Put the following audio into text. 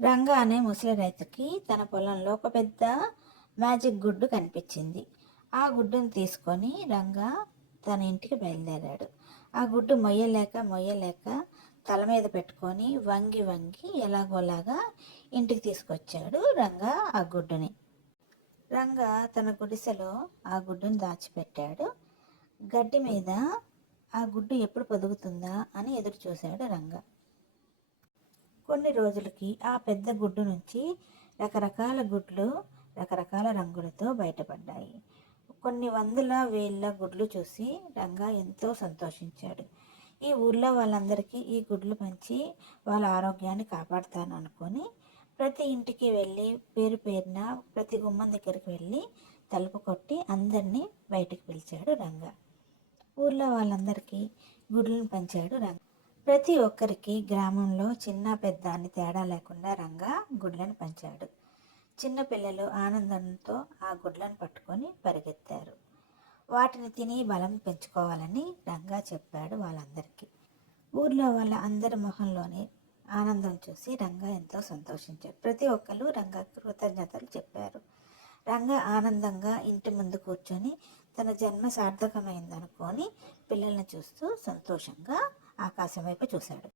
రంగా అనే ముసలి రైతుకి తన పొలంలో ఒక పెద్ద మ్యాజిక్ గుడ్డు కనిపించింది. ఆ గుడ్డును తీసుకొని రంగా తన ఇంటికి బయలుదేరాడు. ఆ గుడ్డు మొయ్యలేక మొయ్యలేక తల మీద పెట్టుకొని వంగి వంగి ఎలాగోలాగా ఇంటికి తీసుకొచ్చాడు రంగా ఆ గుడ్డుని. రంగా తన గుడిసెలో ఆ గుడ్డుని దాచిపెట్టాడు. గడ్డి మీద ఆ గుడ్డు ఎప్పుడు పొదుగుతుందా అని ఎదురు చూశాడు రంగా. కొన్ని రోజులకి ఆ పెద్ద గుడ్డు నుంచి రకరకాల గుడ్లు రకరకాల రంగులతో బయటపడ్డాయి. కొన్ని వందల వేల గుడ్లు చూసి రంగా ఎంతో సంతోషించాడు. ఈ ఊర్లో వాళ్ళందరికీ ఈ గుడ్లు పంచి వాళ్ళ ఆరోగ్యాన్ని కాపాడుతాను అనుకొని ప్రతి ఇంటికి వెళ్ళి పేరు పేరున ప్రతి గుమ్మం దగ్గరికి వెళ్ళి తలుపు కొట్టి అందరినీ బయటికి పిలిచాడు రంగా. ఊర్లో వాళ్ళందరికీ గుడ్లను పంచాడు రంగా. ప్రతి ఒక్కరికి గ్రామంలో చిన్న పెద్ద అని తేడా లేకుండా రంగా గుడ్లను పంచాడు. చిన్నపిల్లలు ఆనందంతో ఆ గుడ్లను పట్టుకొని పరిగెత్తారు. వాటిని తిని బలం పెంచుకోవాలని రంగా చెప్పాడు వాళ్ళందరికీ. ఊర్లో వాళ్ళ అందరి మొహంలోని ఆనందం చూసి రంగా ఎంతో సంతోషించాడు. ప్రతి ఒక్కరు రంగా కృతజ్ఞతలు చెప్పారు. రంగా ఆనందంగా ఇంటి ముందు కూర్చొని తన జన్మ సార్థకమైందనుకొని పిల్లల్ని చూస్తూ సంతోషంగా ఆకాశం వైపు చూశాడు.